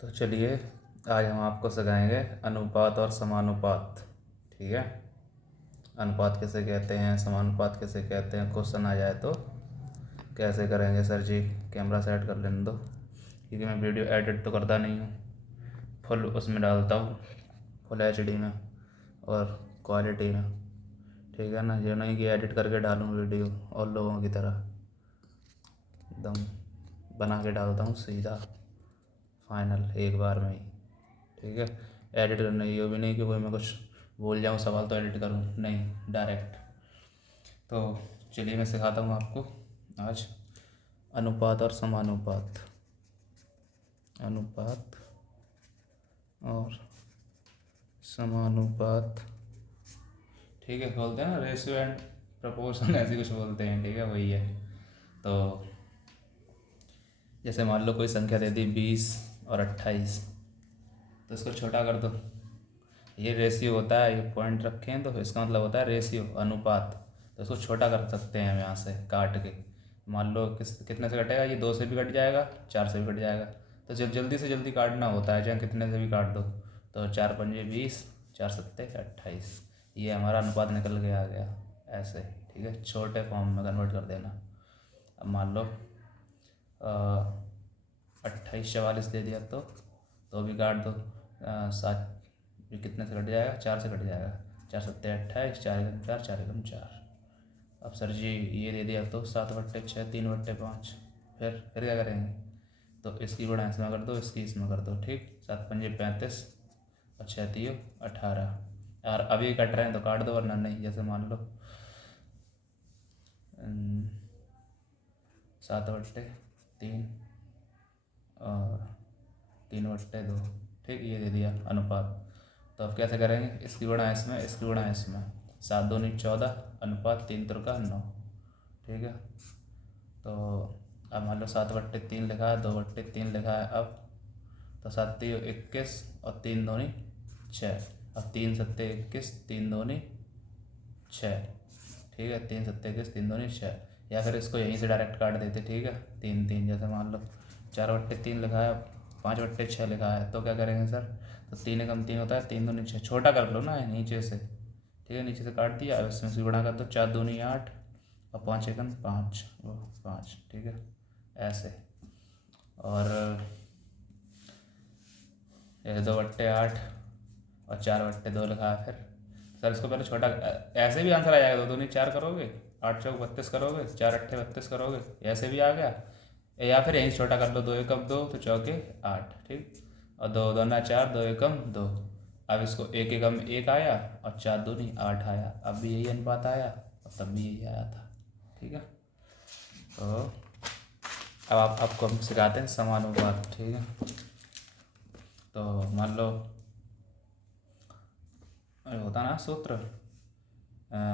तो चलिए आज हम आपको सिखाएंगे अनुपात और समानुपात। ठीक है, अनुपात किसे कहते हैं, समानुपात किसे कहते हैं, क्वेश्चन आ जाए तो कैसे करेंगे। सर जी कैमरा सेट कर लेने दो, क्योंकि मैं वीडियो एडिट तो करता नहीं हूँ, फुल उसमें डालता हूँ, फुल HD में और क्वालिटी में। ठीक है ना, ये नहीं कि एडिट करके डालूँ वीडियो और लोगों की तरह एकदम बना के डालता हूँ सीधा फाइनल एक बार में ही। ठीक है, एडिट करना ये भी नहीं कि कोई मैं कुछ बोल जाऊँ सवाल तो एडिट करूँ, नहीं, डायरेक्ट। तो चलिए मैं सिखाता हूँ आपको आज अनुपात और समानुपात। अनुपात और समानुपात, ठीक है, बोलते हैं ना रेशियो एंड प्रपोर्शन, ऐसे कुछ बोलते हैं। ठीक है, वही है। तो जैसे मान लो कोई संख्या दे दी 20 और 28, तो इसको छोटा कर दो। ये रेशियो होता है, ये पॉइंट रखें हैं तो इसका मतलब होता है रेशियो, अनुपात। तो इसको छोटा कर सकते हैं हम यहाँ से काट के। मान लो कितने से कटेगा, ये 2 से भी कट जाएगा, 4 से भी कट जाएगा। तो जब जल्दी से जल्दी काटना होता है, चाहे कितने से भी काट दो। तो 4 पंजे 20, 4 सत्ते 28, ये हमारा अनुपात निकल के आ गया ऐसे। ठीक है, छोटे फॉर्म में कन्वर्ट कर देना। अब मान लो 28 44 दे दिया तो भी काट दो। 7 ये कितने से कट जाएगा, 4 से कट जाएगा। 4 सत्ते 28, 4 एकम 4, 4 एकम 4। अब सर जी ये दे दिया तो 7/6, 3/5। फिर क्या करेंगे, तो इसकी गुणा इसमें कर दो, इसकी इसमें कर दो। ठीक, 7 पंजे 35 और 6 3 18। और अभी कट रहे हैं तो काट दो, वरना नहीं। जैसे मान लो 7/3 और 3/2। ठीक, ये दे दिया अनुपात। तो अब कैसे करेंगे, इसकी गुणा इसमें, इसकी गुणा इसमें। 7 दूनी 14, अनुपात 3 त्रिका 9। ठीक है, तो अब मान लो 7/3 लिखा है, 2/3 लिखा है। अब तो 7 3 21 और 3 दूनी 6। अब 3 सत्ते 21, 3 दूनी 6। ठीक है, 3 सत्ते 21, 3 दूनी 6। या फिर इसको यहीं से डायरेक्ट काट देते। ठीक है, 3 3, जैसे मान लो 4/3 लिखा है, 5/6 लिखा है, तो क्या करेंगे सर, तो 3 एकम 3 होता है, 3 दूनी 6। छोटा कर लो ना नीचे से। ठीक है, नीचे से काट दिया, अब इसमें से गुणा कर दो। 4 दूनी 8 और 5 एकम 5, वो 5। ठीक है, ऐसे। और 2/8 और 4/2 लिखा है। फिर सर इसको पहले छोटा, ऐसे भी आंसर आ जाएगा। 2 दूनी 4 करोगे, 8 चौक 32 करोगे, 4 अट्ठे 32 करोगे, ऐसे भी आ गया। या फिर यहीं छोटा कर लो, 2 एकम 2 तो चौके 8। ठीक, और 2 दूना 4, 2 एकम 2। अब इसको 1 एकम 1 आया और 4 दूनी 8 आया। अब भी यही अनुपात आया और तब भी यही आया था। ठीक है, तो अब आपको हम सिखाते हैं समानुपात। ठीक है, तो मान लो होता ना सूत्र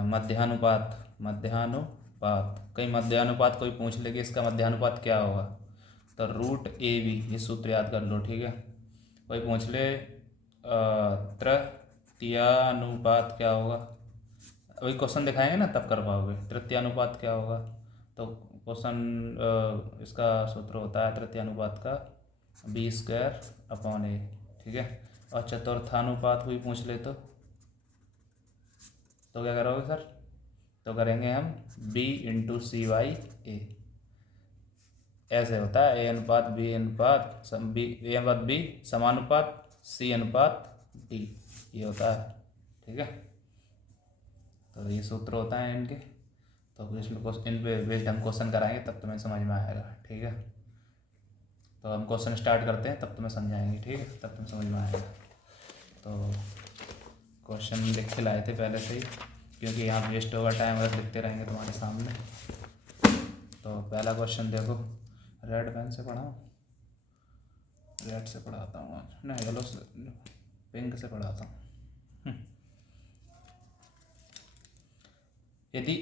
मध्यानुपात। मध्यानुपात, कहीं मध्यानुपात कोई पूछ ले कि इसका मध्यानुपात क्या होगा, तो √AB, ये सूत्र याद कर लो। ठीक है, कोई पूछ ले तृतीयानुपात क्या होगा, अभी क्वेश्चन दिखाएंगे ना तब कर पाओगे। तृतीयानुपात क्या होगा, तो क्वेश्चन इसका सूत्र होता है तृतीयानुपात का B²/A। ठीक है, और चतुर्थानुपात कोई पूछ ले तो क्या करोगे सर, तो करेंगे हम B/C/A। ऐसे होता है A अनुपात B अनुपात A अनुपात B समानुपात C अनुपात D, ये होता है। ठीक है, तो ये सूत्र होता है इनके। तो इसमें इन पे बेस्ड हम क्वेश्चन कराएंगे, तब तुम्हें समझ में आएगा। ठीक है, तो हम क्वेश्चन स्टार्ट करते हैं, तब तुम्हें समझाएंगे। ठीक है, तब तुम्हें समझ में आएगा। तो क्वेश्चन लिख के लाए थे पहले से ही, क्योंकि यहाँ वेस्ट होगा टाइम अगर लिखते रहेंगे तुम्हारे सामने। तो पहला क्वेश्चन देखो, रेड पेन से पढ़ाऊँ, रेड से पढ़ाता हूँ आज, नहीं येलो से, पिंक से पढ़ाता हूँ। यदि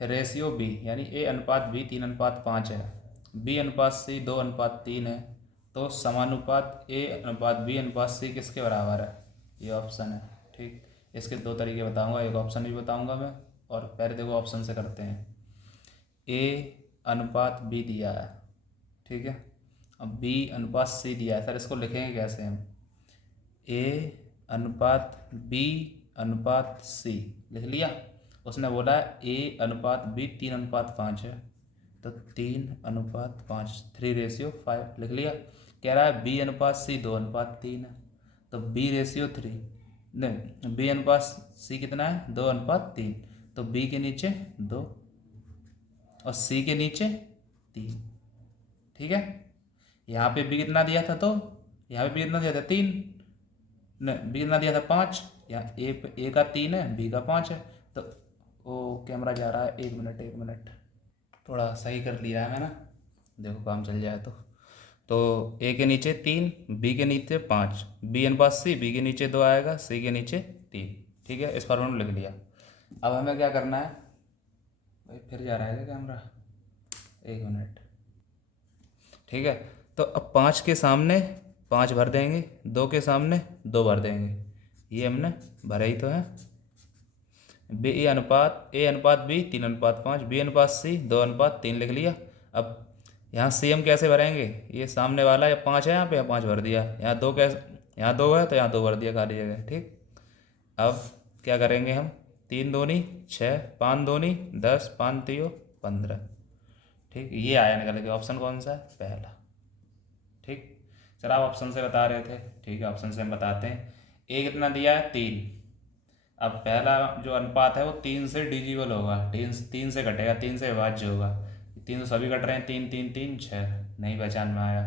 A/B यानी A अनुपात B 3:5 है, B अनुपात C 2:3 है, तो समानुपात A अनुपात B अनुपात C किसके बराबर है, ये ऑप्शन है। ठीक, इसके 2 तरीके बताऊंगा, एक ऑप्शन भी बताऊंगा मैं, और पहले देखो ऑप्शन से करते हैं। A अनुपात B दिया है, ठीक है, अब बी अनुपात सी दिया है सर, इसको लिखेंगे कैसे हम? ए अनुपात बी अनुपात सी लिख लिया। उसने बोला है ए अनुपात बी 3:5 है, तो 3:5 3:5 लिख लिया। कह रहा है बी अनुपात सी 2:3 है, तो बी रेशियो 3 नहीं, बी अनुपात सी कितना है 2:3, तो बी के नीचे 2 और सी के नीचे 3। ठीक है, यहाँ पे बी कितना दिया था 2, यहाँ पे बी कितना दिया था 3, नहीं बी कितना दिया था 5, यहाँ ए का 3 है, बी का 5 है। तो ओ कैमरा जा रहा है, 1 मिनट थोड़ा सही कर लिया है मैंने, देखो काम चल जाए तो ए के नीचे 3, बी के नीचे 5, बी अनुपात सी, बी के नीचे 2 आएगा, सी के नीचे 3। ठीक है, इस फॉर्मूला में लिख लिया। अब हमें क्या करना है भाई, फिर जा रहा है क्या कैमरा, 1 मिनट। ठीक है, तो अब 5 के सामने 5 भर देंगे, 2 के सामने 2 भर देंगे, ये हमने भरा ही तो है। ए अनुपात बी 3:5, बी अनुपात सी 2:3 लिख लिया। अब यहाँ सी हम कैसे भरेंगे, ये सामने वाला या 5 है, यहाँ पे 5 भर दिया, यहाँ 2 कैसे, यहाँ 2 है तो यहाँ 2 भर दिया खाली जगह। ठीक, अब क्या करेंगे हम, 3 दूनी 6, 5 दूनी 10, 5 3 15। ठीक, ये आया निकल के, ऑप्शन कौन सा है, पहला। ठीक, सर आप ऑप्शन से बता रहे थे, ठीक है ऑप्शन से हम बताते हैं। ए कितना दिया है 3, अब पहला जो अनुपात है वो 3 से डिविजिबल होगा, 3 से कटेगा, 3 से विभाज्य होगा, 3 तो सभी कट रहे हैं, 3 3 3 6, नहीं पहचान में आया।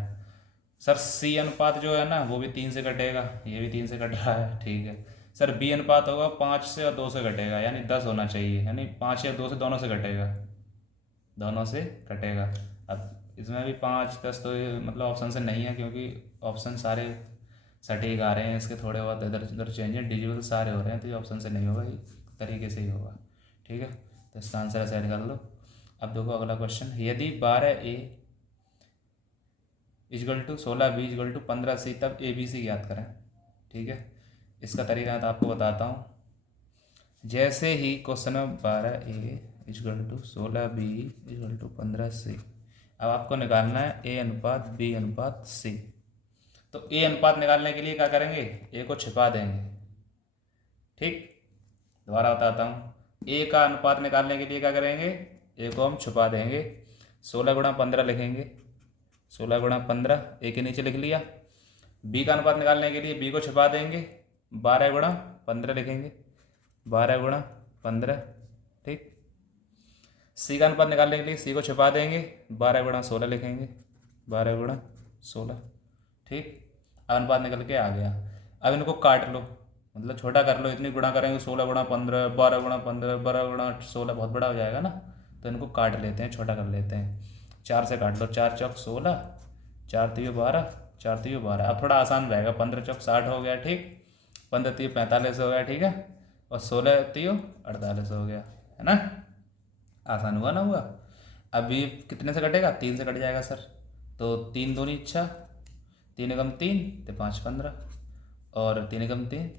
सर सी अनुपात जो है ना वो भी 3 से कटेगा, ये भी 3 से कट रहा है। ठीक है सर, बी अनुपात होगा 5 से और 2 से कटेगा, यानी 10 होना चाहिए, यानी 5 या 2 से दोनों से कटेगा, दोनों से कटेगा। अब इसमें भी 5 10 तो मतलब ऑप्शन से नहीं है, क्योंकि ऑप्शन सारे सटीक आ रहे हैं, इसके थोड़े बहुत इधर उधर चेंज है, डिजिबल सारे हो रहे हैं, तो ये ऑप्शन से नहीं होगा, ये तरीके से ही होगा। ठीक है, तो इसका आंसर ऐसे निकाल लो। अब देखो अगला क्वेश्चन, यदि 12A = 16B = 15C, तब ABC ज्ञात करें। ठीक है, इसका तरीका मैं तो आपको बताता हूँ। जैसे ही क्वेश्चन में 12A = 16B = 15C, अब आपको निकालना है A अनुपात B अनुपात C। तो ए अनुपात निकालने के लिए क्या करेंगे, ए को छिपा देंगे। ठीक, दोबारा बताता हूँ, ए का अनुपात निकालने के लिए क्या करेंगे, ए को हम छुपा देंगे, 16 × 15 लिखेंगे, 16 × 15 ए के नीचे लिख लिया। बी का अनुपात निकालने के लिए बी को छिपा देंगे, 12 × 15 लिखेंगे, 12 × 15। ठीक, सी का अनुपात निकालने के लिए सी को छिपा देंगे, 12 × 16 लिखेंगे, 12 × 16। ठीक, अब अनुपात निकल के आ गया। अब इनको काट लो, मतलब छोटा कर लो, इतनी गुणा करेंगे, 16 × 15, 12 × 15, 12 × 16 बहुत बड़ा हो जाएगा ना, तो इनको काट लेते हैं, छोटा कर लेते हैं। 4 से काट लो, 4 चौक 16, 4 3 12, 4 3 12। अब थोड़ा आसान रहेगा, 15 चौक 60 हो गया। ठीक, 15 3 45 हो गया। ठीक है, और 16 3 48 हो गया, है ना, आसान हुआ ना हुआ। अभी कितने से कटेगा, 3 से कट जाएगा सर, तो 3 दूनी 6, 3 × 3 तो 5 15, और 3 × 3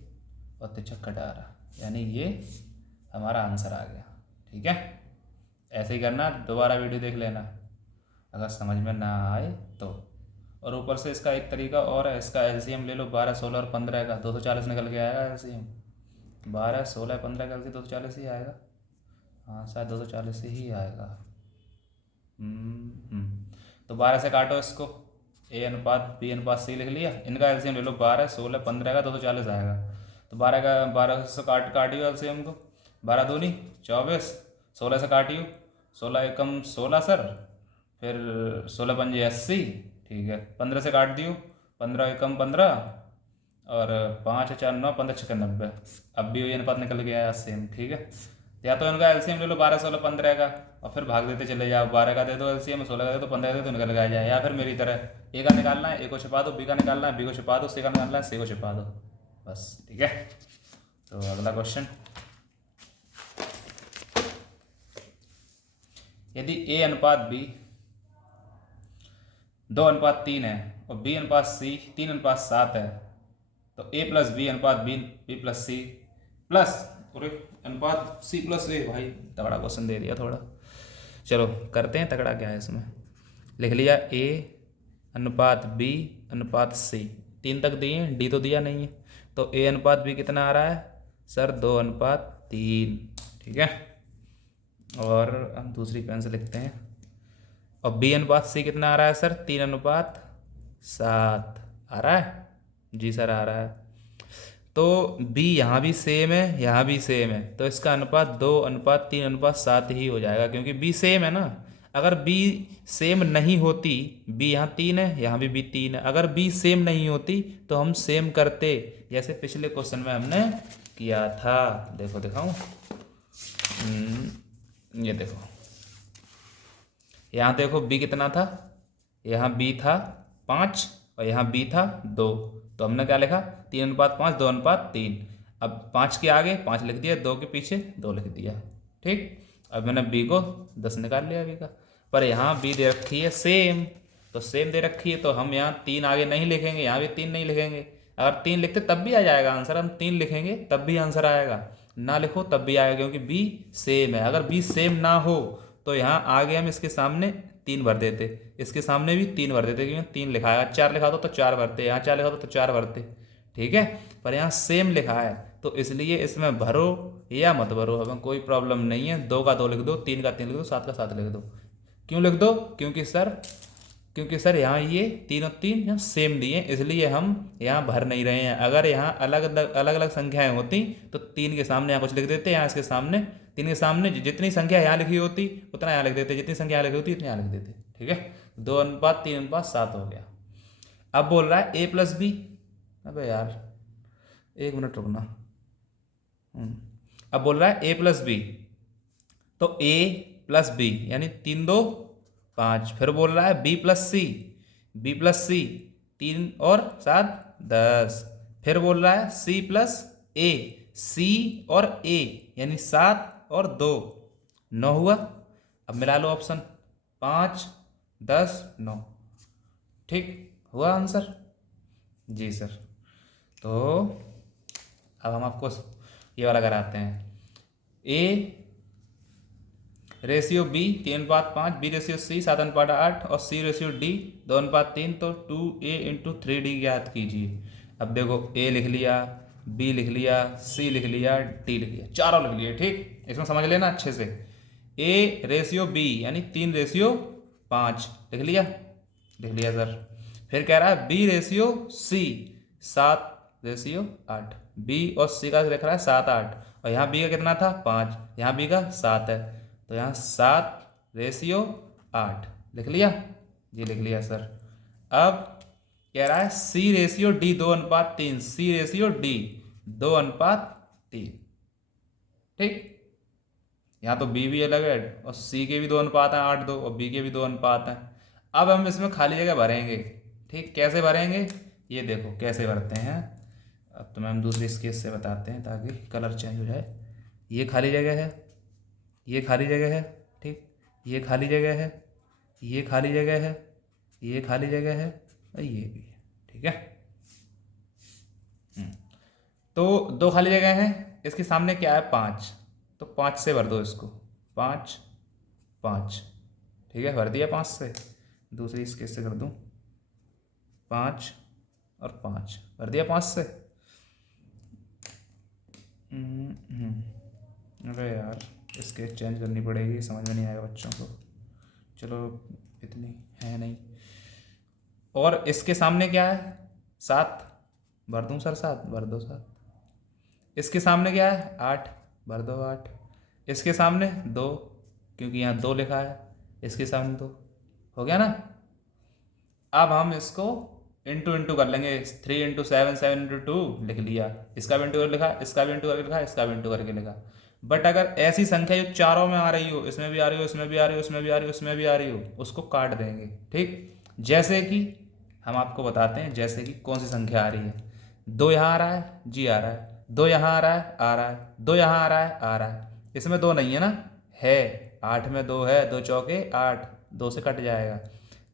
और 3 6 18, यानी ये हमारा आंसर आ गया। ठीक है, ऐसे ही करना, दोबारा वीडियो देख लेना अगर समझ में ना आए तो। और ऊपर से इसका एक तरीका और है, इसका एलसीएम ले लो, 12 16 और 15 का 240 निकल के आएगा एलसीएम, 12 16 15 का एलसीएम 240 ही आएगा। हाँ शायद 240 ही आएगा। तो 12 से काटो इसको, ए अनुपात बी अनुपात सी लिख लिया, इनका एलसीएम ले लो, 12 16 15 का 240 आएगा। तो 12 से काटियो एलसीएम को, 12 दूनी 24, 16 से काटियो, 16 एकम 16 सर, फिर 16 पंजे 80। ठीक है, 15 से काट दियो, 15 एकम 15, और 5 4 9 15 6 90। अब भी वही अनुपात निकल गया है सेम। ठीक है, या तो इनका एलसीएम ले लो 12 16 15 का, और फिर भाग देते चले जाओ, 12 का दे दो एलसीएम, 16 का दे दो, 15 का दे दो, निकल के आ जाए। या फिर मेरी तरह ए का निकालना है, ए को छिपा दो, बी का निकालना है, बी को छिपा दो, सी का निकालना है, सी को छिपा दो, बस। ठीक है, तो अगला क्वेश्चन, यदि ए अनुपात बी 2:3 है और बी अनुपात सी 3:7 है, तो ए प्लस बी अनुपात बी प्लस सी प्लस अनुपात सी प्लस ए। भाई तगड़ा क्वेश्चन दे दिया थोड़ा, चलो करते हैं, तगड़ा क्या है इसमें। लिख लिया ए अनुपात बी अनुपात सी, 3 तक दिए हैं, डी तो दिया नहीं है, तो ए अनुपात बी कितना आ रहा है सर 2:3। ठीक है, और हम दूसरी पेन से लिखते हैं। और बी अनुपात सी कितना आ रहा है सर 3:7 आ रहा है। जी सर आ रहा है। तो बी यहाँ भी सेम है, यहाँ भी सेम है, तो इसका अनुपात 2:3:7 ही हो जाएगा, क्योंकि बी सेम है ना। अगर बी सेम नहीं होती, बी यहाँ 3 है, यहाँ भी बी 3 है, अगर बी सेम नहीं होती तो हम सेम करते, जैसे पिछले क्वेश्चन में हमने किया था। देखो दिखाऊं, ये देखो, यहाँ देखो बी कितना था, यहाँ बी था 5 और यहाँ बी था 2, तो हमने क्या लिखा 3:5 2:3। अब 5 के आगे 5 लिख दिया, 2 के पीछे 2 लिख दिया। ठीक, अब मैंने बी को 10 निकाल लिया बी का, पर यहाँ बी दे रखी है सेम, तो सेम दे रखी है, तो हम यहाँ 3 आगे नहीं लिखेंगे, यहाँ भी 3 नहीं लिखेंगे। अगर 3 लिखते तब भी आ जाएगा आंसर, हम 3 लिखेंगे तब भी आंसर आएगा, ना लिखो तब भी आएगा, क्योंकि बी सेम है। अगर बी सेम ना हो तो यहाँ आगे हम इसके सामने 3 भर देते, इसके सामने भी 3 भर देते, क्योंकि 3 लिखा है। 4 लिखा तो 4 भरते, यहाँ 4 लिखा तो 4 भरते। ठीक है, पर यहाँ सेम लिखा है, तो इसलिए इसमें भरो या मत भरो, हमें कोई प्रॉब्लम नहीं है। 2 का 2 लिख दो, 3 का 3 लिख दो, 7 का 7 लिख दो। क्यों लिख दो? क्योंकि सर यहाँ ये 3 और 3 यहाँ सेम दिए, इसलिए हम यहाँ भर नहीं रहे हैं। अगर यहाँ अलग अलग संख्याएं होती तो 3 के सामने यहाँ कुछ लिख देते, यहाँ इसके सामने 3 के सामने जितनी संख्या यहाँ लिखी होती उतना यहाँ लिख देते, जितनी संख्या यहाँ लिखी होती उतनी यहाँ लिख देते। ठीक है, 2:3:7 हो गया। अब बोल रहा है ए प्लस बी, अबे यार 1 मिनट रुकना। अब बोल रहा है ए प्लस बी, तो ए प्लस बी यानी 3 2 5। फिर बोल रहा है बी प्लस सी, 3 और 7 10। फिर बोल रहा है सी प्लस ए, सी और ए यानी 7 और 2 9 हुआ। अब मिला लो ऑप्शन 5 10 9। ठीक हुआ आंसर? जी सर। तो अब हम आपको ये वाला कराते हैं। A ratio B 3:5, B ratio C 7:8 और सी रेशियो डी 2:3, तो 2a×3d ज्ञात कीजिए। अब देखो ए लिख लिया, बी लिख लिया, सी लिख लिया, डी लिख लिया, चारों लिख लिए। ठीक, इसमें समझ लेना अच्छे से। ए रेशियो बी यानी 3:5 लिख लिया सर। फिर कह रहा है बी रेशियो सी 7:8, बी और सी का लिख रहा है 7 8, और यहाँ बी का कितना था 5, यहाँ बी का 7 है, तो यहाँ 7:8 लिख लिया। जी लिख लिया सर। अब कह रहा है सी रेशियो डी 2:3, सी रेशियो डी 2:3। ठीक, यहाँ तो बी भी अलग है और सी के भी 2 अनुपात हैं 8 2, और बी के भी 2 अनुपात हैं। अब हम इसमें खाली जगह भरेंगे। ठीक, कैसे भरेंगे ये देखो कैसे भरते हैं। अब तो मैम दूसरी स्केच से बताते हैं ताकि कलर चेंज हो जाए। ये खाली जगह है, ये खाली जगह है। ठीक, ये खाली जगह है, ये खाली जगह है, ये खाली जगह है, और ये भी है। ठीक है, तो 2 खाली जगह हैं, इसके सामने क्या है 5, तो 5 से भर दो इसको, 5 5। ठीक है, भर दिया 5 से। दूसरी स्केच से कर दूं, 5 और 5 भर दिया 5 से। अरे यार स्केच चेंज करनी पड़ेगी, समझ में नहीं आएगा बच्चों को। चलो इतनी है नहीं। और इसके सामने क्या है 7, भर दूं सर 7, भर दो 7। इसके सामने क्या है 8, भर दो 8। इसके सामने 2, क्योंकि यहाँ 2 लिखा है, इसके सामने 2 हो गया ना। अब हम इसको इंटू कर लेंगे, 3×7 7×2 लिख लिया, इसका भी इंटू करके लिखा, इसका भी इंटू करके लिखा, इसका भी इंटू करके लिखा। बट अगर ऐसी संख्या जो चारों में आ रही हो, इसमें भी आ रही हो, इसमें भी आ रही हो, इसमें भी आ रही हो, इसमें भी आ रही हो, उसको काट देंगे। ठीक, जैसे कि हम आपको बताते हैं, जैसे कि कौन सी संख्या आ रही है। 2 यहाँ आ रहा है, जी आ रहा है, 2 यहाँ आ रहा है, आ रहा है, 2 यहाँ आ रहा है, आ रहा है। इसमें 2 नहीं है ना, है 8 में 2 है, 2 चौके 8, 2 से कट जाएगा।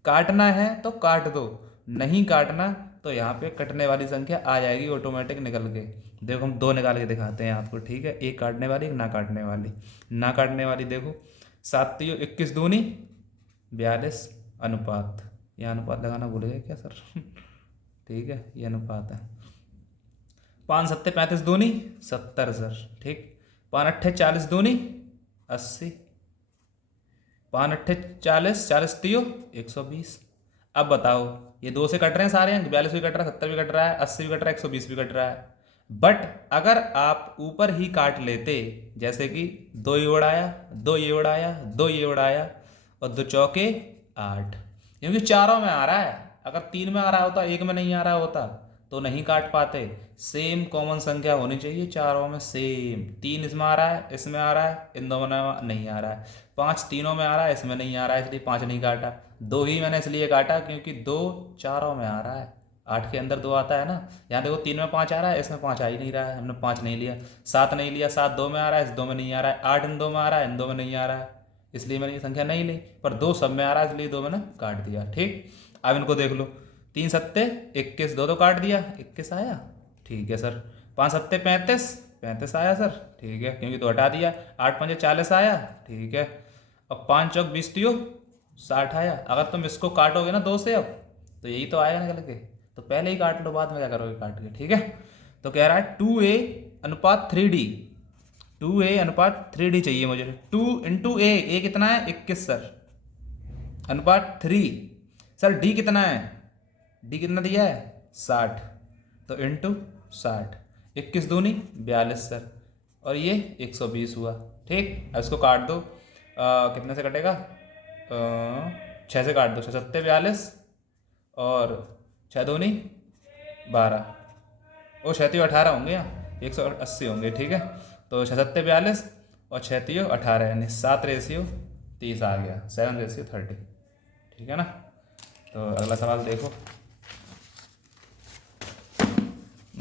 काटना है तो काट दो, नहीं काटना तो यहाँ पे कटने वाली संख्या आ जाएगी ऑटोमेटिक निकल के। देखो हम 2 निकाल के दिखाते हैं आपको। ठीक है, एक काटने वाली, एक ना काटने वाली। ना काटने वाली देखो, 7 × 3 = 21 दूनी 42 अनुपात यह अनुपात लगाना भूल गए क्या सर? ठीक है, ये अनुपात है। 5 सत्ते 35 दूनी 70 सर, ठीक। 5 अट्ठे 40 दूनी 80, 5 अट्ठे 40, 40 तियो 120। अब बताओ, ये 2 से कट रहे हैं सारे अंक, 42 भी कट रहा है, 70 भी कट रहा है, 80 भी कट रहा है, 120 भी कट रहा है। बट अगर आप ऊपर ही काट लेते, जैसे कि 2 ये उड़ाया, 2 ये उड़ाया, 2 ये उड़ाया, और 2 चौके 8, क्योंकि चारों में आ रहा है। अगर 3 में आ रहा होता, 1 में नहीं आ रहा होता, तो नहीं काट पाते। सेम कॉमन संख्या होनी चाहिए चारों में, सेम। 3 इसमें आ रहा है, इसमें आ रहा है, इन दोनों में नहीं आ रहा है। 5 तीनों में आ रहा है, इसमें नहीं आ रहा है, इसलिए 5 नहीं काटा। 2 ही मैंने इसलिए काटा क्योंकि 2 चारों में आ रहा है। 8 के अंदर 2 आता है ना। यहाँ देखो 3 में 5 आ रहा है, इसमें 5 आ ही नहीं रहा है, हमने 5 नहीं लिया। 7 नहीं लिया, 7 2 में आ रहा है, इस 2 में नहीं आ रहा है। 8 इन 2 में आ रहा है, इन 2 में नहीं आ रहा है, इसलिए मैंने ये संख्या नहीं ली। पर 2 सब में आ रहा है, इसलिए 2 मैंने काट दिया, ठीक। अब इनको देख लो, 3 सत्ते 21, 2 काट दिया, 21 आया, ठीक है सर। 5 सत्ते 35, 35 आया सर, ठीक है, क्योंकि 2 हटा दिया। 8 पंजे 40 आया, ठीक है। अब 5 चौक 20 तियो 60 आया। अगर तुम इसको काटोगे ना 2 से, अब तो यही तो आएगा निकल के, तो पहले ही काट लो, बाद में क्या करोगे काट के, ठीक है। तो कह रहा है 2a अनुपात 3d, 2a अनुपात 3d चाहिए मुझे। 2 इंटू ए कितना है? 21 सर, अनुपात 3। सर d कितना है? d कितना दिया है? 60, तो इंटू 60, 21 दूनी 42 सर, और ये 120 हुआ, ठीक। अब इसको काट दो, कितने से कटेगा? 6 से काट दो, 6 सत्ते 42, और 6 दूनी 12, वो 6 तियो 18 होंगे, यहाँ 180 होंगे, ठीक है। तो 6 सत्ते 42 और 6 तियो 18, यानी 7 रेशियो 30 आ गया, 7 रेशियो 30, ठीक है ना। तो अगला सवाल देखो।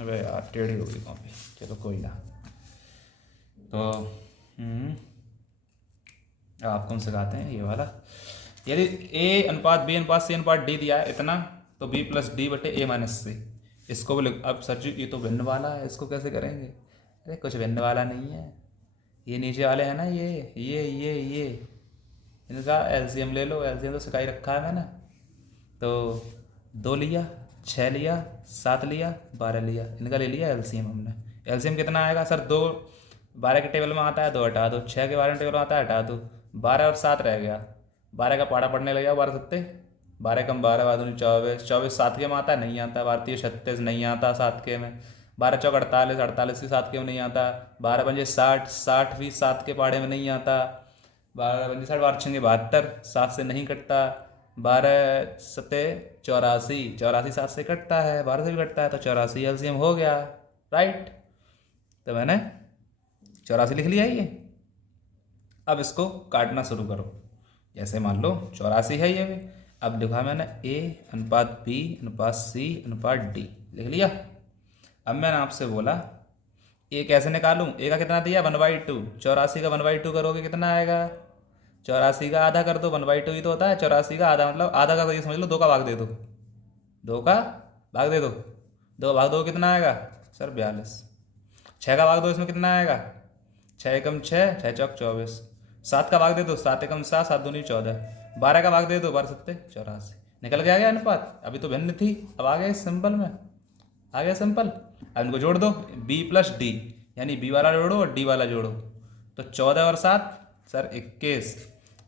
अबे यार टेढ़ी हो गई कॉपी, चलो कोई ना। तो आपको हम सिखाते हैं ये वाला। यदि a अनुपात b अनुपात c अनुपात d दिया है इतना, तो b प्लस डी बटे a माइनस c, इसको भी अब सर जी ये तो भिन्न वाला है, इसको कैसे करेंगे? अरे कुछ भिन्न वाला नहीं है, ये नीचे वाले हैं ना, ये इनका एलसीएम ले लो। एलसीएम तो सिखाई रखा है मैंने। तो 2 लिया, 6 लिया, 7 लिया, 12 लिया, इनका ले लिया एलसीएम हमने। एलसीएम कितना आएगा सर? 2 12 के टेबल में आता है, 2 हटा दो। 6 के 12 के टेबल में आता है, हटा दो। 12 और 7 रह गया, 12 का पाड़ा पड़ने लगा। 12 सत्ते 12 कम 12, 12 24, 24 7 के में आता है, नहीं आता। 12 3 36 नहीं आता 7 के में। 12 चौक 48, 48 भी 7 के में नहीं आता। 12 पंजे 60, 60 भी 7 के पाड़े में नहीं आता। 12 पंजे 60, 12 छंगे 72, 7 से नहीं कटता। 12 सत्ते 84, 84 7 से कटता है, 12 से भी कटता है, तो 84 एलसीएम हो गया, राइट। तो मैंने 84 लिख लिया ये। अब इसको काटना शुरू करो, जैसे मान लो 84 है ये भी। अब लिखा मैंने a अनुपात b अनुपात c अनुपात d, लिख लिया। अब मैंने आपसे बोला a कैसे निकालूं? a का कितना दिया? 1/2। 84 का 1/2 करोगे कितना आएगा? 84 का आधा कर दो, 1/2 ही तो होता है। 84 का आधा मतलब आधा का, ये समझ लो 2 का भाग दे दो, 2 का भाग दे दो, 2 का भाग दो कितना आएगा सर? 42। 6 का भाग दो, इसमें कितना आएगा? 6 एकम 6, 6 चौक 24। 7 का भाग दे दो, 7 एकम 7, 7 दूनी 14। 12 का भाग दे दो, 12 सत्ते 84। निकल के आ गया अनुपात। अभी तो भिन्न थी, अब आ गया सिंपल में, आ गया सिंपल। अब इनको जोड़ दो, b प्लस डी, यानी b वाला जोड़ो और d वाला जोड़ो, तो 14 और 7 sir 21।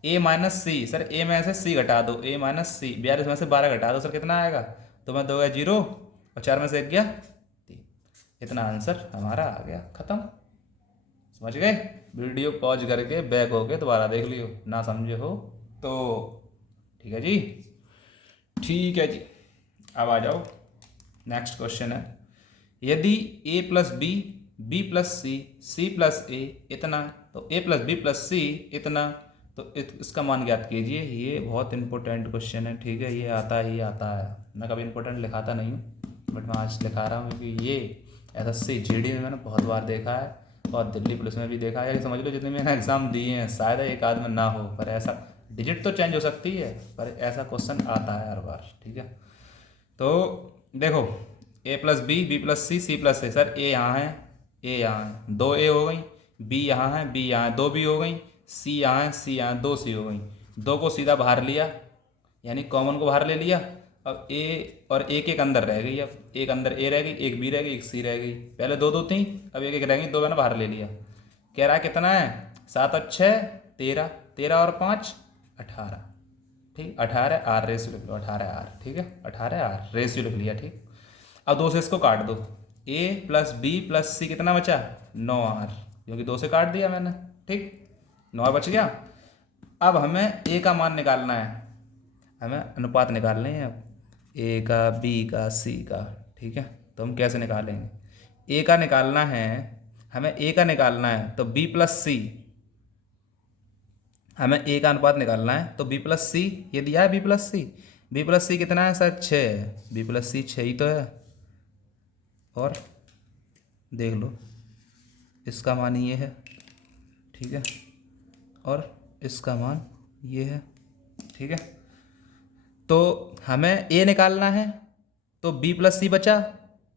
a minus C, sir a में से c घटा दो, a माइनस सी। 42 में से 12 घटा दो सर, कितना आएगा? तो मैं 2 है 0 और 4 में से 1 गया 3। इतना आंसर हमारा आ गया, खत्म। समझ गए? वीडियो पॉज करके बैक होके दोबारा देख लियो, ना समझे हो तो। ठीक है जी, ठीक है जी। अब आ जाओ, नेक्स्ट क्वेश्चन है। यदि a plus B, b plus C, c plus A इतना, तो a plus B plus C इतना, तो इसका मान ज्ञात कीजिए। ये बहुत इंपॉर्टेंट क्वेश्चन है, ठीक है। ये आता ही आता है, मैं कभी इंपॉर्टेंट लिखाता नहीं हूँ, बट मैं आज लिखा रहा हूँ क्योंकि ये SSC GD में मैंने बहुत बार देखा है, और दिल्ली पुलिस में भी देखा है। समझ लो जितने मैंने एग्ज़ाम दिए हैं, शायद एक आध में ना हो, पर ऐसा डिजिट तो चेंज हो सकती है, पर ऐसा क्वेश्चन आता है हर बार, ठीक है। तो देखो, a plus B, B plus C, C plus A. Sir a यहाँ है, a यहाँ है, 2 a हो गई। b यहाँ है, b यहाँ है, 2 b हो गई। c यहाँ है, c यहाँ है, 2 c हो गई। 2 को सीधा बाहर लिया, यानी कॉमन को बाहर ले लिया। अब ए और एक एक अंदर रह गई, अब एक अंदर ए रह गई, एक बी रह गई, एक सी रह गई। पहले दो दो थी, अब एक एक रह गई, दो मैंने बाहर ले लिया। कह रहा है कितना है, 7 और 6 13, 13 और 5 18। ठीक, 18 आर रेशियो लिख लो, 18 आर, ठीक है, 18 आर रेशियो लिख लिया। ठीक, अब दो से इसको काट दो, ए प्लस बी प्लस सी कितना बचा, 9 आर, क्योंकि दो से काट दिया मैंने। ठीक, 9 आर बच गया। अब हमें ए का मान निकालना है, हमें अनुपात निकालने हैं अब ए का, बी का, सी का। ठीक है, तो हम कैसे निकालेंगे, ए का निकालना है, हमें ए का निकालना है तो बी प्लस सी, हमें ए का अनुपात निकालना है तो बी प्लस सी, ये दिया है बी प्लस सी। बी प्लस सी कितना है सर, 6 है। बी प्लस सी 6 ही तो है, और देख लो इसका मान ये है। ठीक है, और इसका मान ये है। ठीक है, तो हमें ए निकालना है तो बी प्लस सी बचा,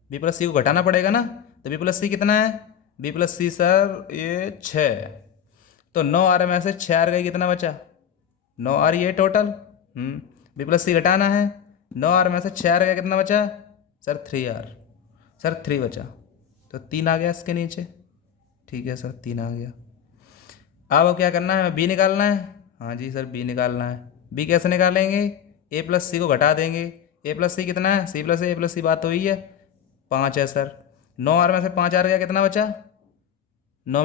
बी प्लस सी को घटाना पड़ेगा ना। तो बी प्लस सी कितना है, बी प्लस सी सर ये 6, तो 9 आर में से 6 आर गई, कितना बचा, 9 आर ये टोटल। बी प्लस सी घटाना है, 9 आर में से 6 आर गया, कितना बचा सर 3 आर, सर 3 बचा, तो 3 आ गया इसके नीचे। ठीक है सर, 3 आ गया। अब क्या करना है, बी निकालना है। हाँ जी सर, बी निकालना है। बी कैसे निकालेंगे, ए प्लस सी को घटा देंगे। ए प्लस सी कितना है, सी प्लस ए प्लस सी, बात तो हुई है, 5 है सर। 9 आर में से 5 आर गया, कितना बचा, 9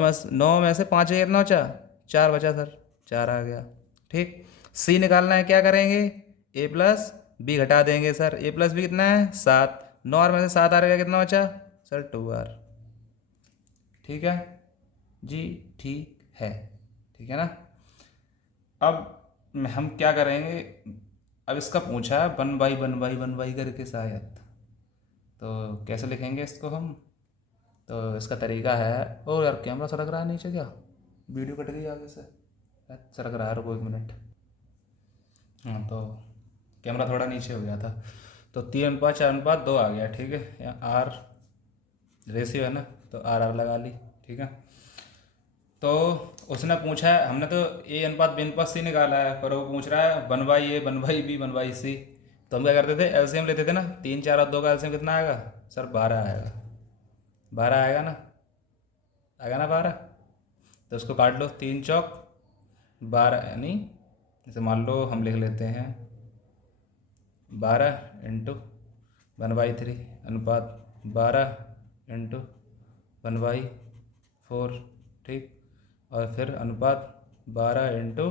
में से 5 गया, कितना बचा, 4 बचा सर, 4 आ गया। ठीक, सी निकालना है, क्या करेंगे, ए प्लस बी घटा देंगे सर। ए प्लस बी कितना है, 7, 9 आर में से 7 आर गया, कितना बचा सर 2 आर। ठीक है जी, ठीक है, ठीक है ना। अब हम क्या करेंगे, अब इसका पूछा है 1/1/1 करके शायद, तो कैसे लिखेंगे इसको हम, तो इसका तरीका है, ओ यार कैमरा सरक रहा है नीचे, क्या वीडियो कट गई आगे से, सरक रहा है, रुको 1 मिनट। हाँ, तो कैमरा थोड़ा नीचे हो गया था, तो 3:4:2 आ गया। ठीक है, यहाँ आर रेशियो है ना, तो आर आर लगा ली। ठीक है, तो उसने पूछा है, हमने तो ए अनुपात बी अनुपात सी निकाला है, पर वो पूछ रहा है 1/A 1/B 1/C। तो हम क्या करते थे, एलसीएम लेते थे ना, 3 4 और 2 का एलसीएम कितना आएगा सर, 12 आएगा, 12 आएगा ना, आएगा ना 12। तो उसको काट लो, 3 चौक 12, यानी जैसे मान लो हम लिख लेते हैं 12 × 1/3 अनुपात 12 × 1/4। ठीक, और फिर अनुपात 12 × 1/2।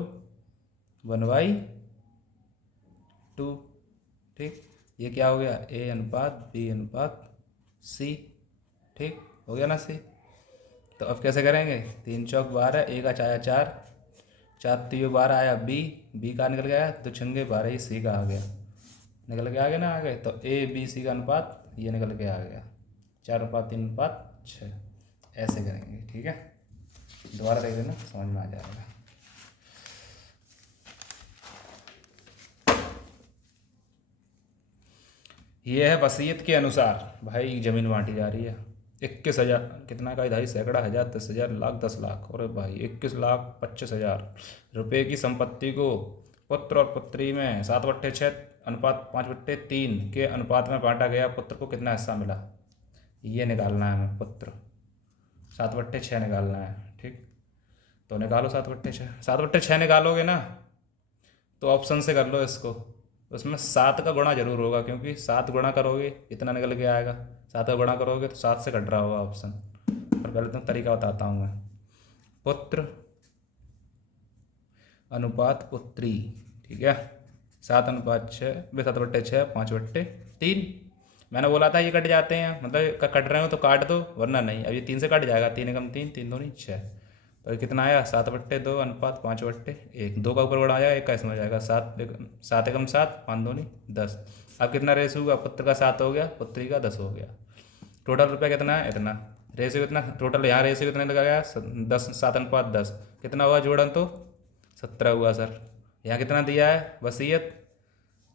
ठीक, ये क्या हो गया, ए अनुपात बी अनुपात सी। ठीक, हो गया ना सी। तो अब कैसे करेंगे, 3 चौक 12, ए का आया 4, 4 3 12 आया, बी का निकल गया, 2 छंगे 12 ही सी का आ गया, निकल के आ गया ना, आ गए। तो ए बी सी का अनुपात ये निकल के आ गया, 4:3:6, ऐसे करेंगे। ठीक है, दोबारा देख लेना, समझ में आ जाएगा। ये है वसीयत के अनुसार, भाई जमीन बांटी जा रही है, 21,000 कितना का, 2.5 सैकड़ा, 1000, 10,000, लाख, 10 लाख, और भाई 21,25,000 रुपये की संपत्ति को पुत्र और पुत्री में 7/6 अनुपात 5/3 के अनुपात में बांटा गया। पुत्र को कितना हिस्सा मिला, ये निकालना है हमें, पुत्र 7/6 निकालना है। ठीक, तो निकालो 7/6, 7/6 निकालोगे ना, तो ऑप्शन से कर लो इसको, उसमें 7 का गुणा जरूर होगा, क्योंकि 7 गुणा करोगे इतना निकल के आएगा, 7 का गुणा करोगे तो 7 से कट रहा होगा ऑप्शन। पर पहले तो तरीका बताता हूँ मैं, पुत्र अनुपात पुत्री। ठीक है, 7/6, 7/6 5/3। मैंने बोला था ये कट जाते हैं, मतलब कट रहे हो तो काट दो, वरना नहीं। अब ये 3 से कट जाएगा, 3 एकम 3, 3 दूनी 6, तो ये कितना आया, 7/2 अनुपात 5/1। 2 का ऊपर बढ़ा जाएगा, 1 का इसमें हो जाएगा, 7 एकम 7, 5 दूनी 10। अब कितना रेस हुआ, पुत्र का 7 हो गया, पुत्री का 10 हो गया। टोटल रुपया कितना है, इतना। रेशियो कितना टोटल, यहाँ रेशियो कितना लगा गया, 10, 7:10, कितना हुआ जोड़न, तो 17 हुआ सर। यहाँ कितना दिया है वसीयत,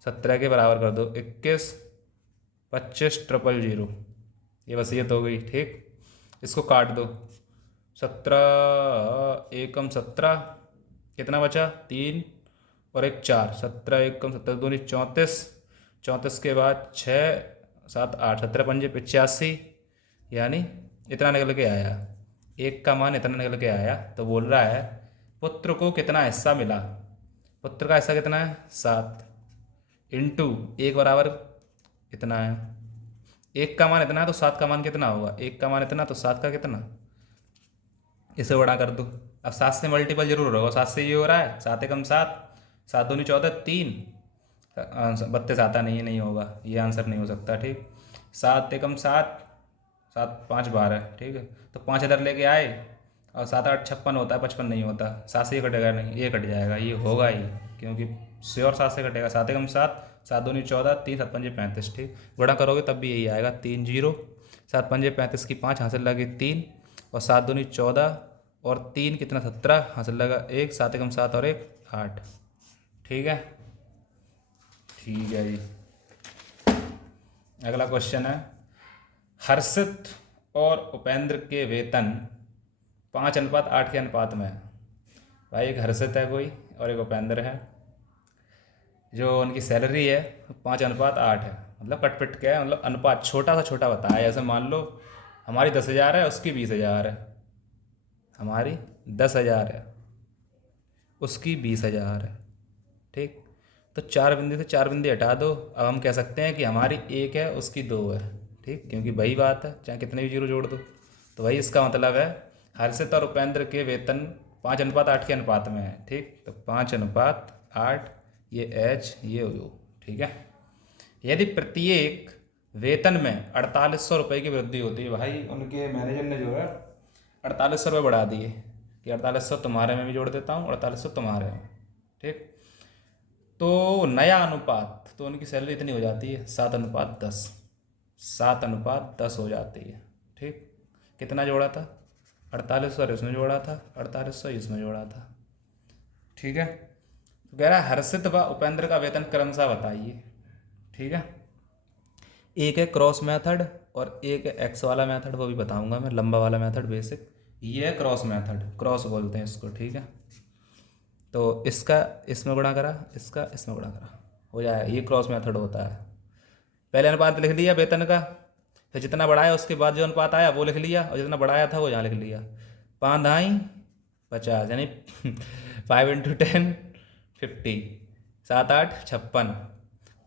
17 के बराबर कर दो, 21 25 000, ये वसीयत हो गई। ठीक, इसको काट दो, 17 एकम 17, कितना बचा, 3 और एक 4, 17 एक कम 17 दूनी 34, 34 के बाद 6 7 8, 17 पंजे 85, यानी इतना निकल के आया। एक का मान इतना निकल के आया। तो बोल रहा है पुत्र को कितना हिस्सा मिला। पुत्र का हिस्सा कितना है 7, इंटू एक बराबर इतना है। एक का मान इतना है तो 7 का मान कितना होगा, एक का मान इतना तो 7 का कितना, इसे बड़ा कर दो। अब 7 से मल्टीपल जरूर होगा, 7 से ये हो रहा है 7 एकम 7, 7 दूनी 14 3, 32 आता नहीं है, नहीं होगा, ये आंसर नहीं हो सकता। ठीक, 7 एकम 7, 7 5 12, ठीक है। तो 5 इधर लेके आए और 7 8 56 होता है, 55 नहीं होता। 7 से ये कटेगा नहीं, ये कट जाएगा, ये होगा ही, क्योंकि श्योर 7 से कटेगा। 7 एकम 7, 7 दूनी 14 3, 7 पंजे 35, ठीक। गुणा करोगे तब भी यही आएगा 3 0, 7 पंजे 35 की 5 हासिल लगे 3, और 7 दूनी 14 और 3 कितना 17 हासिल लगा 1, 7 एकम 7 और 1 8, ठीक है। ठीक है जी, अगला क्वेश्चन है हर्षित और उपेंद्र के वेतन 5:8 के अनुपात में है। भाई एक हर्षित है कोई और एक उपेंद्र है, जो उनकी सैलरी है 5:8 है, मतलब कटपिट के है, मतलब अनुपात छोटा सा छोटा बताया। जैसे मान लो हमारी 10,000 है, उसकी 20,000 है, हमारी 10,000 है, उसकी 20,000 है, ठीक। तो 4 बिंदु से 4 बिंदु हटा दो, अब हम कह सकते हैं कि हमारी 1 है, उसकी 2 है, ठीक, क्योंकि वही बात है, चाहे कितने भी जीरो जोड़ दो। तो वही इसका मतलब है हर्षित और उपेंद्र के वेतन 5:8 के अनुपात में है, ठीक। तो 5:8, ये एच ये ओ, ठीक है। यदि प्रत्येक वेतन में 4800 रुपये की वृद्धि होती है, भाई उनके मैनेजर ने जो है 4800 रुपये बढ़ा दिए कि 4800 तुम्हारे में भी जोड़ देता हूँ, 4800 तुम्हारे में, ठीक। तो नया अनुपात, तो उनकी सैलरी इतनी हो जाती है 7:10, 7:10 हो जाती है, ठीक। कितना जोड़ा था 4800 इसमें जोड़ा था, 4800 इसमें जोड़ा था, ठीक है। तो कह रहा है हर्षित व उपेंद्र का वेतन क्रमशः बताइए, ठीक है। एक है क्रॉस मेथड और एक है एक्स वाला मेथड, वो भी बताऊंगा मैं, लंबा वाला मेथड बेसिक। ये है क्रॉस मेथड, क्रॉस बोलते हैं इसको, ठीक है। तो इसका इसमें गुणा करा, इसका इसमें गुणा करा, हो जाएगा, ये क्रॉस मेथड होता है। पहले अनुपात लिख लिया वेतन का, फिर जितना बढ़ाया उसके बाद जो अनुपात आया वो लिख लिया, और जितना बढ़ाया था वो यहाँ लिख लिया। 5×50 यानी 5 × 10 50, 7 8 56,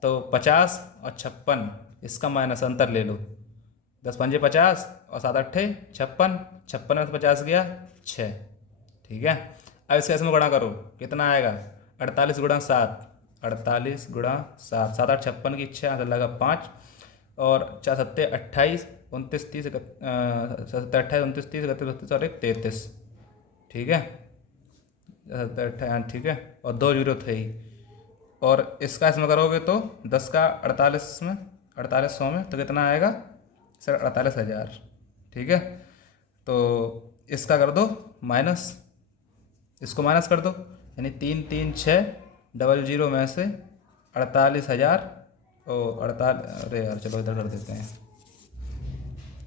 तो 50 और 56 इसका माइनस अंतर ले लो, 10 पंजे 50 और 7 8 56, 56 में से 50 गया 6, ठीक है। अब इसके इसमें गुणा करो, कितना आएगा 48 × 7, 48 × 7, 7 8 56 की 6 आंसर लगा 5, और 4 7 28 29 30 7 28 29 30 31 32 और 1 33, ठीक है, 7 28 ठीक है, और 2 जीरो थे ही। और इसका इसमें करोगे तो 10 का 48 में 4800 में तो कितना आएगा सर 48,000, ठीक है। तो इसका कर दो माइनस, इसको माइनस कर दो, यानी 3 3 6 00 में से 48,000 और 48, अरे यार चलो इधर कर देते हैं।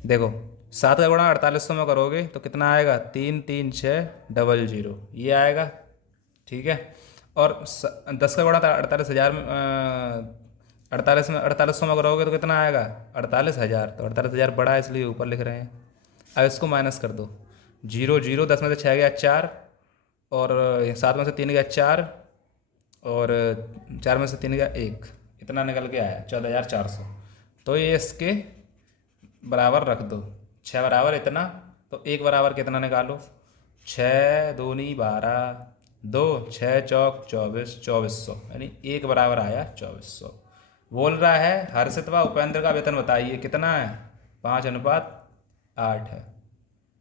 देखो 7 का गुणा 4800 में करोगे तो कितना आएगा 3 3 6 00, ये आएगा, ठीक है। और 10 का गुणा 48,000 में 48 में 4800 में करोगे तो कितना आएगा 48,000, तो 48,000 बड़ा है इसलिए ऊपर लिख रहे हैं। अब इसको माइनस कर दो, 0 0, 10 में से 6 गया 4, और 7 में से 3 गया 4, और 4 में से 3 गया 1, इतना निकल के आया 14,400। तो ये इसके बराबर रख दो, 6 बराबर इतना, तो 1 बराबर कितना निकालो, 6 दूनी 12, 2 6 चौक 24, 2400, यानी 1 बराबर आया 2400। बोल रहा है हर्षित व उपेंद्र का वेतन बताइए, कितना है 5:8 है,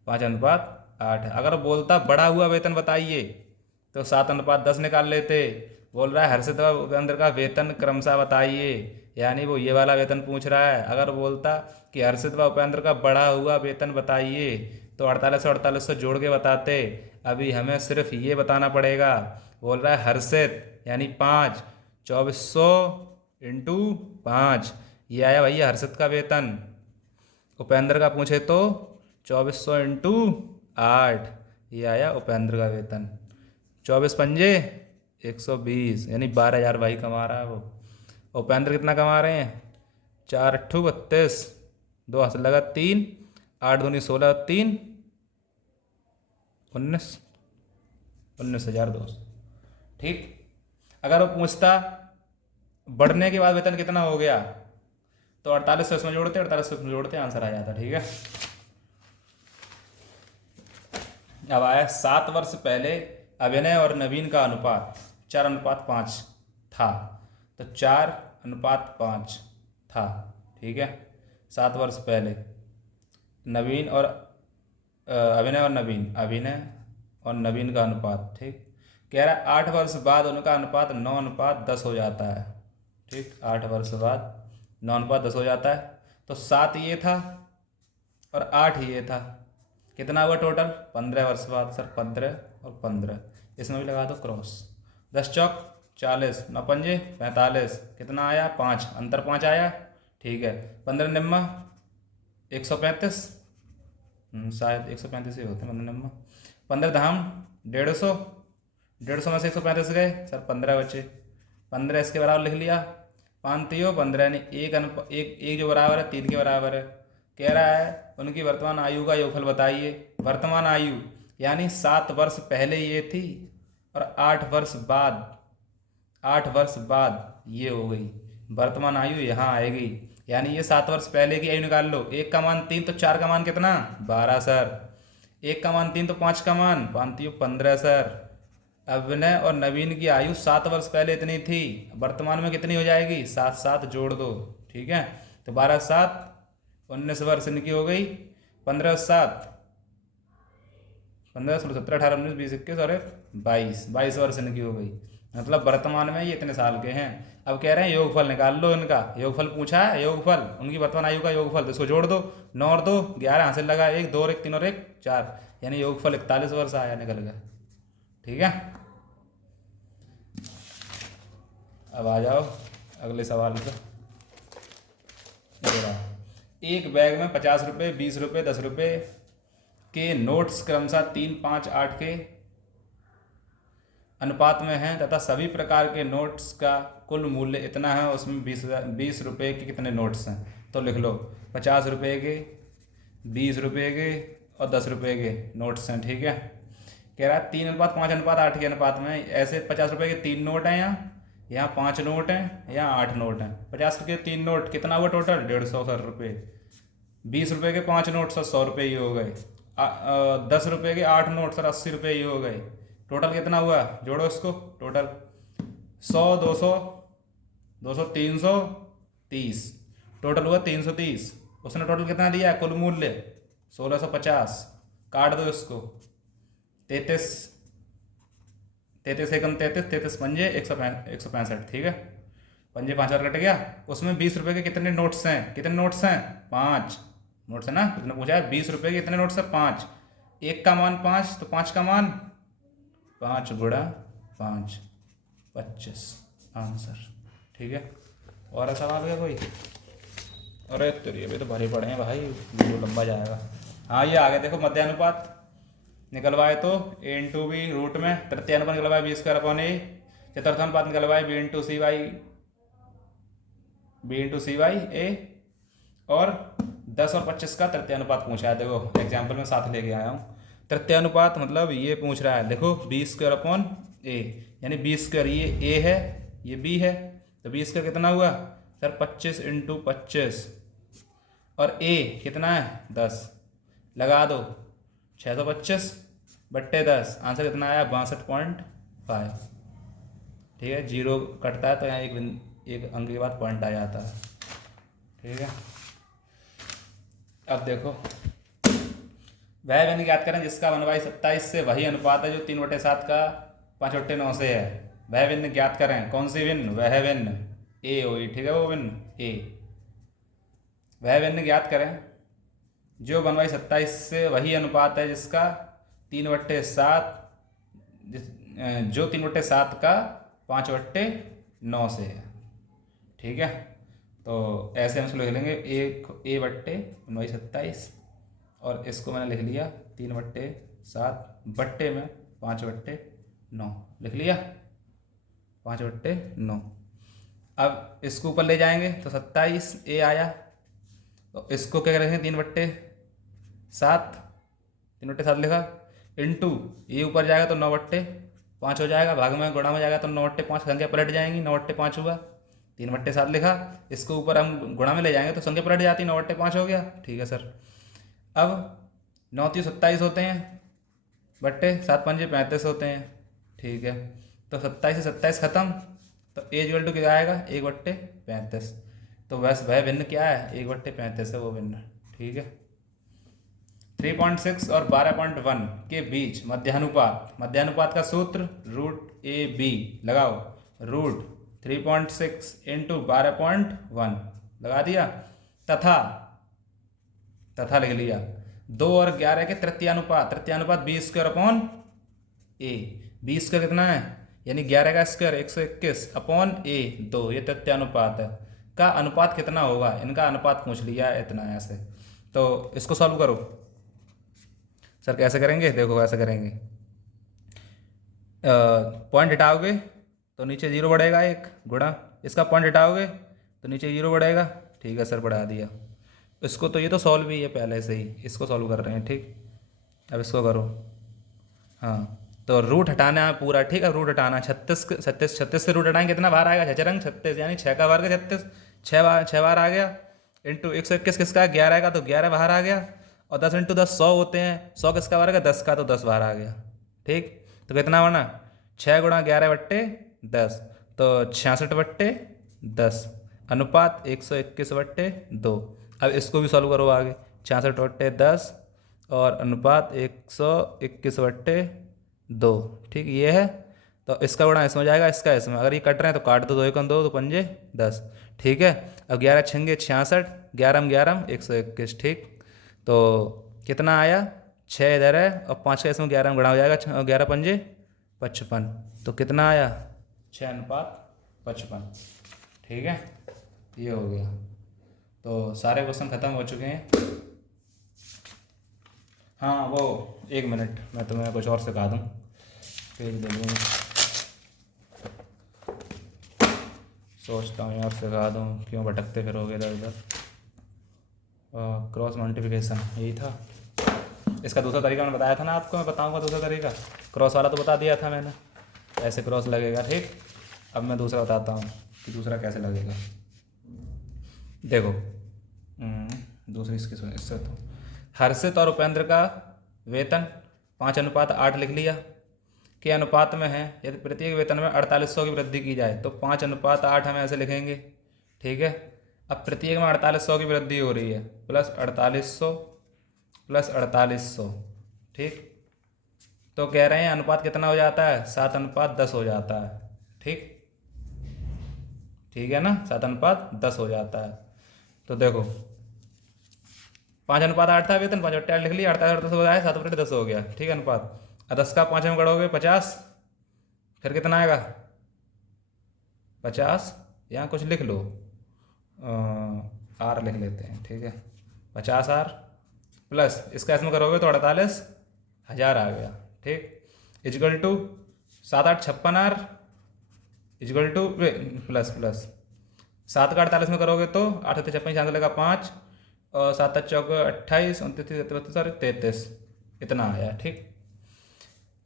5:8 है। अगर बोलता बढ़ा हुआ वेतन बताइए तो 7:10 निकाल लेते। बोल रहा है हर्षित व उपेंद्र का वेतन क्रमशः बताइए, यानी वो ये वाला वेतन पूछ रहा है। अगर बोलता कि हर्षित व उपेंद्र का बढ़ा हुआ वेतन बताइए तो 48 और 4800 जोड़ के बताते, अभी हमें सिर्फ ये बताना पड़ेगा। बोल रहा है हर्षित यानी 5, 2400 इंटू 5, ये आया भैया हर्षित का वेतन। उपेंद्र का पूछे तो 2400 इंटू 8, ये आया उपेंद्र का वेतन। 24 पंजे 120 यानी 12,000 भाई कमा रहा है वो। और उपेंद्र कितना कमा रहे हैं? 4 अट्ठू 32, 2 हाथ से लगा 3, 8 दूनी 16, 3 19, 19,200। ठीक। अगर वो पूछता बढ़ने के बाद वेतन कितना हो गया, तो 48 से उसमें जोड़ते, 48 से उसमें जोड़ते, आंसर आ जाता। ठीक है। अब आया 7 वर्ष पहले अभिनय और नवीन का अनुपात 4:5 था, तो 4:5 था। ठीक है। 7 वर्ष पहले नवीन और अभिनय और नवीन का अनुपात। ठीक। कह रहा है 8 वर्ष बाद उनका अनुपात 9:10 हो जाता है। ठीक। 8 वर्ष बाद 9:10 हो जाता है। तो 7 ये था और 8 ये था, कितना हुआ टोटल? 15 वर्ष बाद सर, 15 और 15, इसमें भी लगा दो क्रॉस। 10 चौक 40, 9 पंजे 45, कितना आया? 5, अंतर 5 आया। ठीक है। 15 निम्मा 135, शायद 135 ही होते हैं 15 निम्मा। 15 धाम 150, 150 में से 135 गए सर, 15 बचे। 15 इसके बराबर लिख लिया। 5 तियो 15 यानी एक जो बराबर है 3 के बराबर है। कह रहा है उनकी वर्तमान आयु का योगफल बताइए। वर्तमान आयु यानी 7 वर्ष पहले ये थी और 8 वर्ष बाद ये हो गई। वर्तमान आयु यहाँ आएगी, यानी ये 7 वर्ष पहले की आयु निकाल लो। 1 का मान 3 तो 4 का मान कितना? 12 सर। 1 का मान 3 तो 5 का मान 15 सर। अभिनय और नवीन की आयु 7 वर्ष पहले इतनी थी, वर्तमान में कितनी हो जाएगी? 7 7 जोड़ दो। ठीक है। तो 12 7 19 वर्ष इनकी हो गई। 15 7 15 16 17 18 19 20 21 और 22 वर्ष इनकी हो गई। मतलब वर्तमान में ये इतने साल के हैं। अब कह रहे हैं योगफल निकाल लो इनका। योगफल पूछा है, योगफल उनकी वर्तमान आयु का योगफल, तो इसको जोड़ दो। 9 और 2 11, हासिल लगा 1 2 और 1 3 और 1 4, यानी योगफल 41 वर्ष आया, निकल गया। ठीक है। अब आ जाओ अगले सवाल पे। एक बैग में 50 रुपये, 20 रुपये, 10 रुपये के नोट्स क्रमशः 3 5 8 के अनुपात में हैं तथा सभी प्रकार के नोट्स का कुल मूल्य इतना है। उसमें 20 रुपये के कितने नोट्स हैं? तो लिख लो 50 रुपये के, 20 रुपये के और 10 रुपये के नोट्स हैं। ठीक है। कह रहा है 3:5:8 के अनुपात में। ऐसे 50 रुपये के 3 नोट हैं, यहाँ 5 नोट हैं, यहाँ 8 नोट हैं। 50 के 3 नोट कितना हुआ टोटल? 150 सर रुपये। 20 रुपये के 5 नोट सर 100 रुपये ही हो गए। 10 रुपये के 8 नोट सर 80 रुपये ही हो गए। टोटल कितना हुआ? जोड़ो इसको। टोटल 100 200 200 330, टोटल हुआ 330। उसने टोटल कितना दिया है? कुल मूल्य 1650। काट दो इसको। 33 एकम 33, 33 पंजे 165। ठीक है। पंजे 5 कट गया। उसमें 20 रुपये के कितने नोट्स हैं? कितने नोट्स हैं? 5 नोट्स है ना। उसने पूछा है 20 रुपये के कितने नोट्स हैं? 5। 1 का मान 5, तो 5 का मान 5 गुणा 5 25, आंसर। ठीक है। और सवाल है कोई? अरे तो ये भी तो भरे पड़े हैं भाई, वीडियो लंबा जाएगा। हाँ ये आगे देखो, मध्यानुपात निकलवाए तो a इंटू बी रूट में, तृतीयानुपात निकलवाए b²/a, चतुर्थानुपात निकलवाए b इंटू सी वाई ए, और 10 और 25 का तृतीयानुपात पूछा है। देखो एग्जाम्पल में साथ लेके आया हूँ। तृतीयानुपात मतलब ये पूछ रहा है, देखो b²/a, यानी b², ये a है ये b है, तो b² कितना हुआ सर? 25 इंटू 25, और a कितना है? 10। लगा दो 625 बट्टे 10, आंसर कितना आया? 62.5। ठीक है। 0 कटता है तो यहाँ एक अंक के बाद पॉइंट आ जाता है। ठीक है। अब देखो, वह व्यंजक ज्ञात करें जिसका 1/27 से वही अनुपात है जो 3/7 का 5/9 से है। वह व्यंजक ज्ञात करें। कौन सी भिन्न? वह भिन्न ए होगी। ठीक है। वो भिन्न ए। वह व्यंजक ज्ञात करें जो 1/27 से वही अनुपात है जिसका 3/7, जो 3/7 का 5/9 से है। ठीक है। तो ऐसे हम इसको लिख लेंगे a/1/27, और इसको मैंने लिख लिया 3/7 बट्टे में 5/9 लिख लिया। 5/9। अब इसको ऊपर ले जाएंगे तो 27 आया। तो इसको क्या करेंगे 3/7, 3/7 लिखा, इंटू ये ऊपर जाएगा तो 9/5 हो जाएगा, भाग में गुणा में जाएगा तो 9/5 संख्या पलट जाएंगी, 9/5 हुआ। 3/7 लिखा, इसको ऊपर हम गुणा में ले जाएंगे तो संख्या पलट जाती, 9/5 हो गया। ठीक है सर। अब 9 3 27 होते हैं, बट्टे 7 5 35 होते हैं। ठीक है, तो 27 से 27 खत्म, तो A = क्या आएगा 1/35। तो बस वह भिन्न क्या है 1/35 है वो भिन्न। ठीक है। 3.6 और 12.1 के बीच मध्यानुपात, मध्यानुपात का सूत्र √AB लगाओ, √3.6 इंटू 12.1 लगा दिया, तथा लिख लिया 2 और 11 के तृतीयानुपात, तृतीयानुपात B² B² कितना है, यानी 11 का स्क्वायर 121 A 2, ये तृतीयानुपात है का अनुपात कितना होगा, इनका अनुपात पूछ लिया है इतना ऐसे। तो इसको सॉल्व करो सर। कैसे करेंगे देखो, कैसे करेंगे, पॉइंट हटाओगे तो नीचे 0 बढ़ेगा, एक गुणा इसका पॉइंट हटाओगे तो नीचे 0 बढ़ेगा। ठीक है सर, बढ़ा दिया इसको। तो ये तो सॉल्व ही है पहले से ही, इसको सॉल्व कर रहे हैं। ठीक, अब इसको करो। हाँ, तो रूट हटाना है पूरा। ठीक है, रूट हटाना 36 से रूट हटाएंगे कितना बार आएगा, 36, यानी 6 का वर्ग 36, 6 बार आ गया, इंटू 121 किसका है 11 का, तो 11 बाहर आ गया, और 10 × 10 100 होते हैं, 100 किसका वर्ग है 10 का, तो 10 बाहर आ गया। ठीक, तो कितना बना 6 × 11/10, तो 66/10, अनुपात 121/2। अब इसको भी सॉल्व करो आगे, 66/10 और अनुपात 121/2। ठीक, ये है। तो इसका गुणा इसमें हो जाएगा, इसका इसमें, अगर ये कट रहे हैं तो काट दो, 2 × 2 तो 5 10। ठीक है, अब 11 × 6 = 66, 11 11 121। ठीक, तो कितना आया 6 इधर है और 5 का इसमें 11 में गुणा हो जाएगा, 11 5 55। तो कितना आया 6:55। ठीक है, ये हो गया। तो सारे क्वेश्चन ख़त्म हो चुके हैं। हाँ, वो 1 मिनट मैं तुम्हें कुछ और सिखा दूँ, पेज दे दूँ, सोचता हूँ यार सिखा दूँ, क्यों भटकते फिरोगे इधर उधर। क्रॉस मल्टीप्लिकेशन यही था। इसका दूसरा तरीका मैंने बताया था ना आपको, मैं बताऊंगा दूसरा तरीका। क्रॉस वाला तो बता दिया था मैंने, ऐसे क्रॉस लगेगा। ठीक, अब मैं दूसरा बताता हूँ कि दूसरा कैसे लगेगा। देखो, दूसरी इससे तो हर्षित और उपेंद्र का वेतन 5:8 लिख लिया के अनुपात में है। यदि प्रत्येक वेतन में 4800 की वृद्धि की जाए तो 5:8 हम ऐसे लिखेंगे। ठीक है, अब प्रत्येक में 4800 की वृद्धि हो रही है, प्लस 4800 ठीक, तो कह रहे हैं अनुपात कितना हो जाता है 7:10 हो जाता है। ठीक, ठीक है ना, 7:10 हो जाता है। तो देखो 5:8 था वेतन, 5/8 लिख लिया, 48 हो जाए 7/10 हो गया। ठीक है, अनुपात। अब 10 का 5 में गढ़ोगे 50, फिर कितना आएगा 50, यहाँ कुछ लिख लो, R लिख लेते हैं। ठीक है, 50R प्लस इसका इसमें करोगे तो 48,000 आ गया। ठीक, is equal to 7 8 56R is equal to plus 7 का 48 में करोगे तो 8 7 56 यहाँ से लगा 5 और 7 4 28 29 33 इतना आया। ठीक,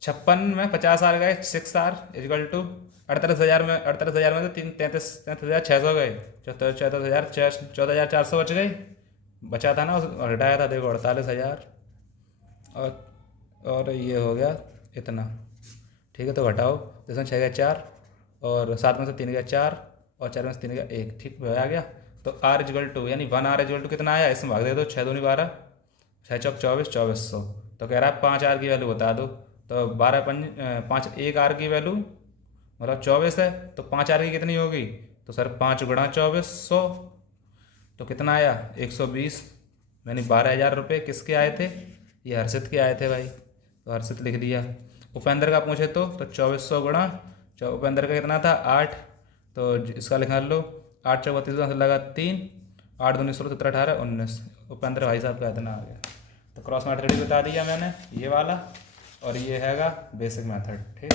56 में 50R गए, 6R इजगल टू 48,000 में 48,000 में तो 33,600 गए, 14,400 बच गए, बचा था ना और हटाया था देखो 48,000 और ये हो गया इतना। ठीक है, तो घटाओ, इसमें 6 गया 4 और 7 में से 3 गया 4 और 4 में से 3 गया 1। ठीक, आ गया। तो R इजगल टू यानी 1R इजगल टू कितना आया, इसमें भाग दे दो, 6 दूनी 12, 6 चौक 24, 2400। तो कह रहा है 5R की वैल्यू बता दो, तो 12 5 1R की वैल्यू मतलब 24 है, तो 5R की कितनी होगी, तो सर 5 × 2400, तो कितना आया 120, यानी 12,000 रुपये किसके आए थे, ये हर्षित के आए थे भाई, तो हर्षित लिख दिया। उपेंद्र का पूछे तो 2400 गुणा उपेंद्र का कितना था 8, तो इसका लिखा लो 8 चौक 32 से लगा 3, 8 दूनी 16 17 18 19, उपेंद्र भाई साहब का इतना आ गया। तो क्रॉस मैथड बता दिया मैंने ये वाला, और ये हैगा बेसिक मेथड। ठीक,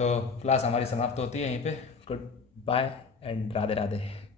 तो क्लास हमारी समाप्त होती है यहीं पे। Good bye and Radhe Radhe.